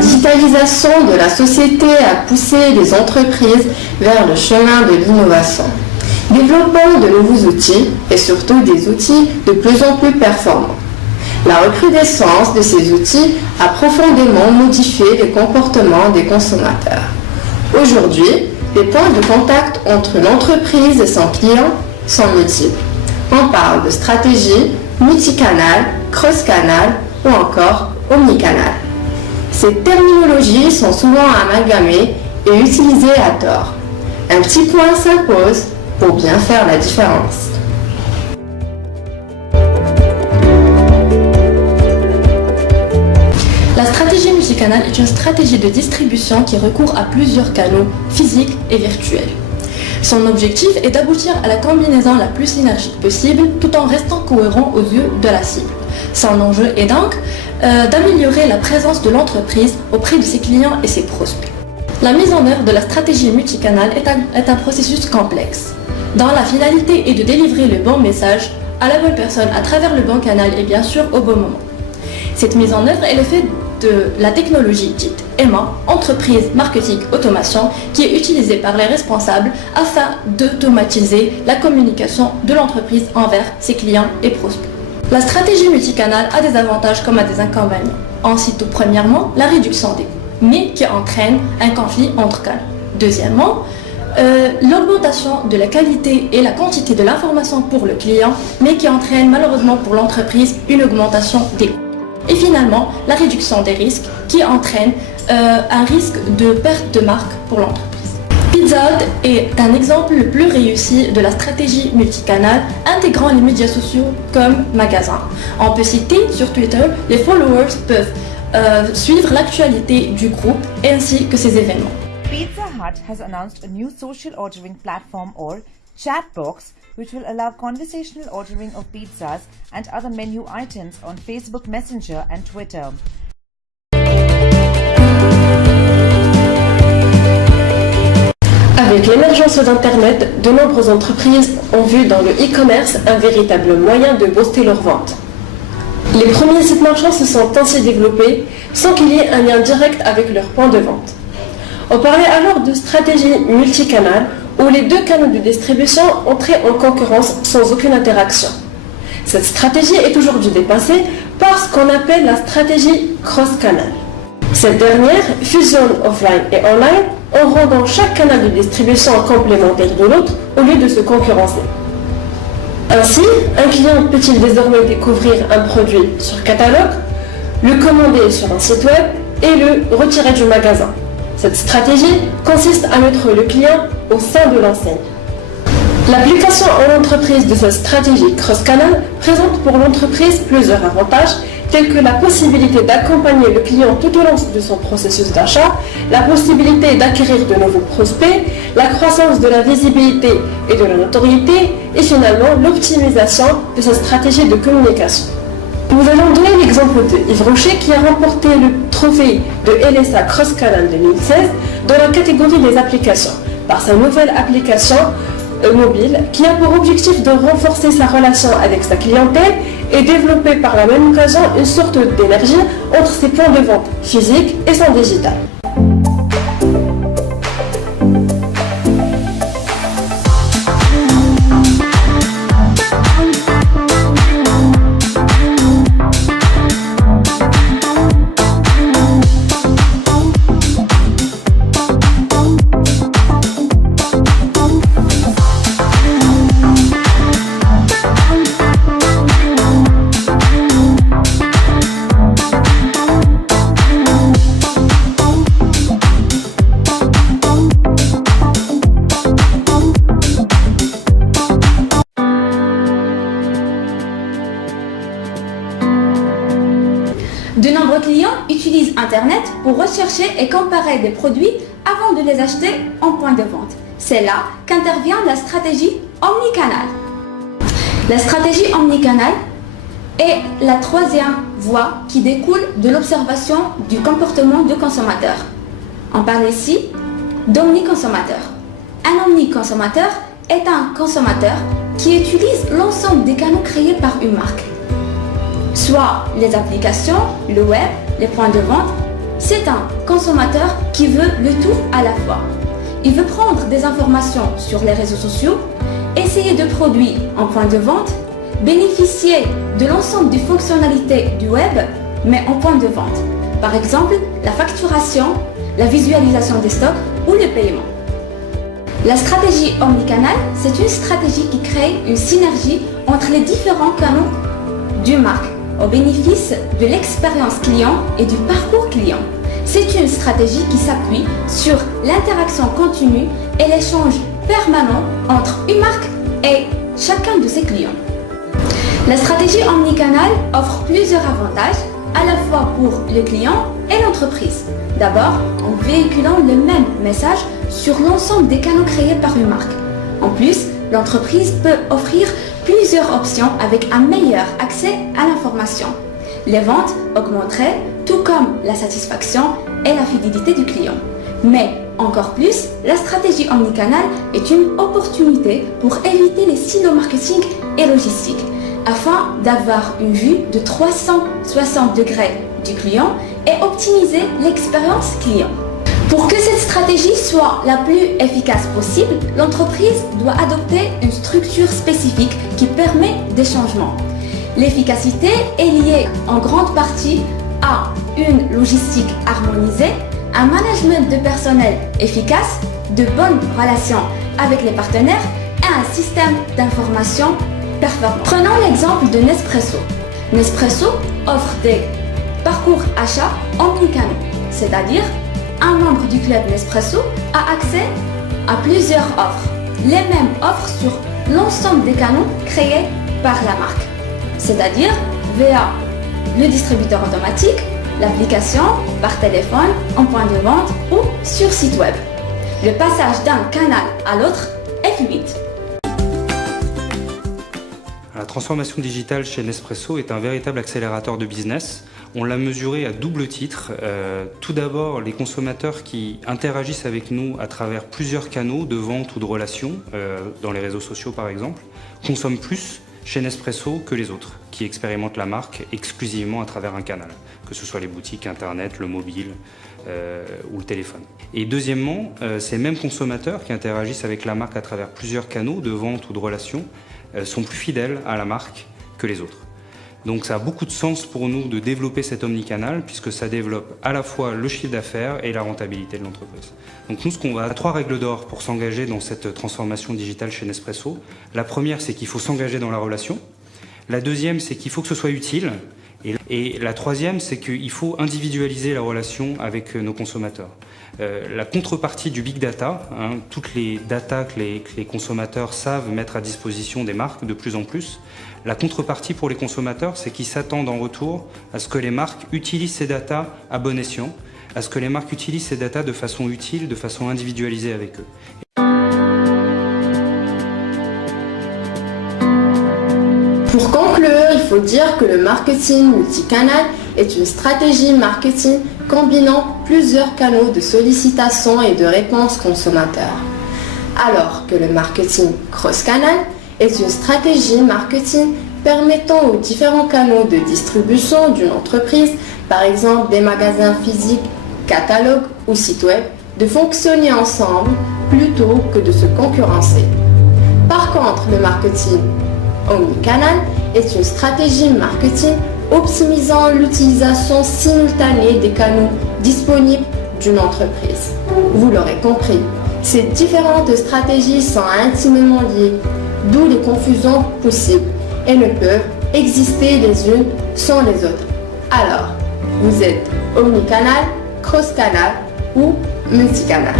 digitalisation de la société a poussé les entreprises vers le chemin de l'innovation, développant de nouveaux outils et surtout des outils de plus en plus performants. La recrudescence de ces outils a profondément modifié les comportements des consommateurs. Aujourd'hui, les points de contact entre l'entreprise et son client sont multiples. On parle de stratégie multicanal, cross-canal ou encore omnicanal. Ces terminologies sont souvent amalgamées et utilisées à tort. Un petit point s'impose pour bien faire la différence. La stratégie multicanal est une stratégie de distribution qui recourt à plusieurs canaux physiques et virtuels. Son objectif est d'aboutir à la combinaison la plus synergique possible tout en restant cohérent aux yeux de la cible. Son enjeu est donc d'améliorer la présence de l'entreprise auprès de ses clients et ses prospects. La mise en œuvre de la stratégie multicanal est un processus complexe, dont la finalité est de délivrer le bon message à la bonne personne à travers le bon canal et bien sûr au bon moment. Cette mise en œuvre est le fait de la technologie dite EMA, Entreprise Marketing Automation, qui est utilisée par les responsables afin d'automatiser la communication de l'entreprise envers ses clients et prospects. La stratégie multicanal a des avantages comme des inconvénients. On cite tout premièrement la réduction des coûts, mais qui entraîne un conflit entre canaux. Deuxièmement, l'augmentation de la qualité et la quantité de l'information pour le client, mais qui entraîne malheureusement pour l'entreprise une augmentation des coûts. Et finalement, la réduction des risques qui entraîne un risque de perte de marque pour l'entreprise. Pizza Hut est un exemple le plus réussi de la stratégie multicanal intégrant les médias sociaux comme magasin. On peut citer sur Twitter, les followers peuvent suivre l'actualité du groupe ainsi que ses événements. Pizza Hut has announced a new social ordering platform or Chatbox, which will allow conversational ordering of pizzas and other menu items on Facebook Messenger and Twitter. Avec l'émergence d'Internet, de nombreuses entreprises ont vu dans le e-commerce un véritable moyen de booster leurs ventes. Les premiers sites marchands se sont ainsi développés sans qu'il y ait un lien direct avec leur point de vente. On parlait alors de stratégie multicanal où les deux canaux de distribution entraient en concurrence sans aucune interaction. Cette stratégie est aujourd'hui dépassée par ce qu'on appelle la stratégie cross-canal. Cette dernière fusionne offline et online en rendant chaque canal de distribution complémentaire de l'autre au lieu de se concurrencer. Ainsi, un client peut-il désormais découvrir un produit sur catalogue, le commander sur un site web et le retirer du magasin. Cette stratégie consiste à mettre le client au sein de l'enseigne. L'application en entreprise de cette stratégie cross-canal présente pour l'entreprise plusieurs avantages tels que la possibilité d'accompagner le client tout au long de son processus d'achat, la possibilité d'acquérir de nouveaux prospects, la croissance de la visibilité et de la notoriété et finalement l'optimisation de sa stratégie de communication. Nous allons donner l'exemple de Yves Rocher qui a remporté le trophée de LSA Cross Canal 2016 dans la catégorie des applications par sa nouvelle application mobile qui a pour objectif de renforcer sa relation avec sa clientèle et développer par la même occasion une sorte d'énergie entre ses points de vente physiques et son digital. De nombreux clients utilisent Internet pour rechercher et comparer des produits avant de les acheter en point de vente. C'est là qu'intervient la stratégie omnicanal. La stratégie omnicanal est la troisième voie qui découle de l'observation du comportement du consommateur. On parle ici d'omniconsommateur. Un omniconsommateur est un consommateur qui utilise l'ensemble des canaux créés par une marque, soit les applications, le web, les points de vente, C'est un consommateur qui veut le tout à la fois. Il veut prendre des informations sur les réseaux sociaux, essayer de produits en point de vente, bénéficier de l'ensemble des fonctionnalités du web, mais en point de vente. Par exemple, la facturation, la visualisation des stocks ou le paiement. La stratégie omnicanal, c'est une stratégie qui crée une synergie entre les différents canaux du marque au bénéfice de l'expérience client et du parcours client. C'est une stratégie qui s'appuie sur l'interaction continue et l'échange permanent entre une marque et chacun de ses clients. La stratégie omnicanal offre plusieurs avantages, à la fois pour le client et l'entreprise. D'abord, en véhiculant le même message sur l'ensemble des canaux créés par une marque. En plus, l'entreprise peut offrir plusieurs options avec un meilleur accès à l'information. Les ventes augmenteraient, tout comme la satisfaction et la fidélité du client. Mais encore plus, la stratégie omnicanal est une opportunité pour éviter les silos marketing et logistique, afin d'avoir une vue de 360 degrés du client et optimiser l'expérience client. Pour que cette stratégie soit la plus efficace possible, l'entreprise doit adopter une structure spécifique qui permet des changements. L'efficacité est liée en grande partie à une logistique harmonisée, un management de personnel efficace, de bonnes relations avec les partenaires et un système d'information performant. Prenons l'exemple de Nespresso. Nespresso offre des parcours achats omnicanaux, c'est-à-dire un membre du club Nespresso a accès à plusieurs offres, les mêmes offres sur l'ensemble des canaux créés par la marque, c'est-à-dire via le distributeur automatique, l'application, par téléphone, en point de vente ou sur site web. Le passage d'un canal à l'autre est fluide. La transformation digitale chez Nespresso est un véritable accélérateur de business. On l'a mesuré à double titre. Tout d'abord, les consommateurs qui interagissent avec nous à travers plusieurs canaux de vente ou de relations, dans les réseaux sociaux par exemple, consomment plus chez Nespresso que les autres, qui expérimentent la marque exclusivement à travers un canal, que ce soit les boutiques, Internet, le mobile ou le téléphone. Et deuxièmement, ces mêmes consommateurs qui interagissent avec la marque à travers plusieurs canaux de vente ou de relations sont plus fidèles à la marque que les autres. Donc ça a beaucoup de sens pour nous de développer cet omnicanal puisque ça développe à la fois le chiffre d'affaires et la rentabilité de l'entreprise. Donc nous, on a 3 règles d'or pour s'engager dans cette transformation digitale chez Nespresso. La première, c'est qu'il faut s'engager dans la relation. La deuxième, c'est qu'il faut que ce soit utile. Et la troisième, c'est qu'il faut individualiser la relation avec nos consommateurs. La contrepartie du big data, toutes les datas que les consommateurs savent mettre à disposition des marques de plus en plus, la contrepartie pour les consommateurs, c'est qu'ils s'attendent en retour à ce que les marques utilisent ces datas à bon escient, à ce que les marques utilisent ces datas de façon utile, de façon individualisée avec eux. Pour conclure, il faut dire que le marketing multicanal est une stratégie marketing combinant plusieurs canaux de sollicitation et de réponse consommateurs. Alors que le marketing cross-canal est une stratégie marketing permettant aux différents canaux de distribution d'une entreprise, par exemple des magasins physiques, catalogues ou sites web, de fonctionner ensemble plutôt que de se concurrencer. Par contre, le marketing omnicanal est une stratégie marketing optimisant l'utilisation simultanée des canaux disponibles d'une entreprise. Vous l'aurez compris, ces différentes stratégies sont intimement liées, d'où les confusions possibles et ne peuvent exister les unes sans les autres. Alors, vous êtes omnicanal, cross-canal ou multicanal.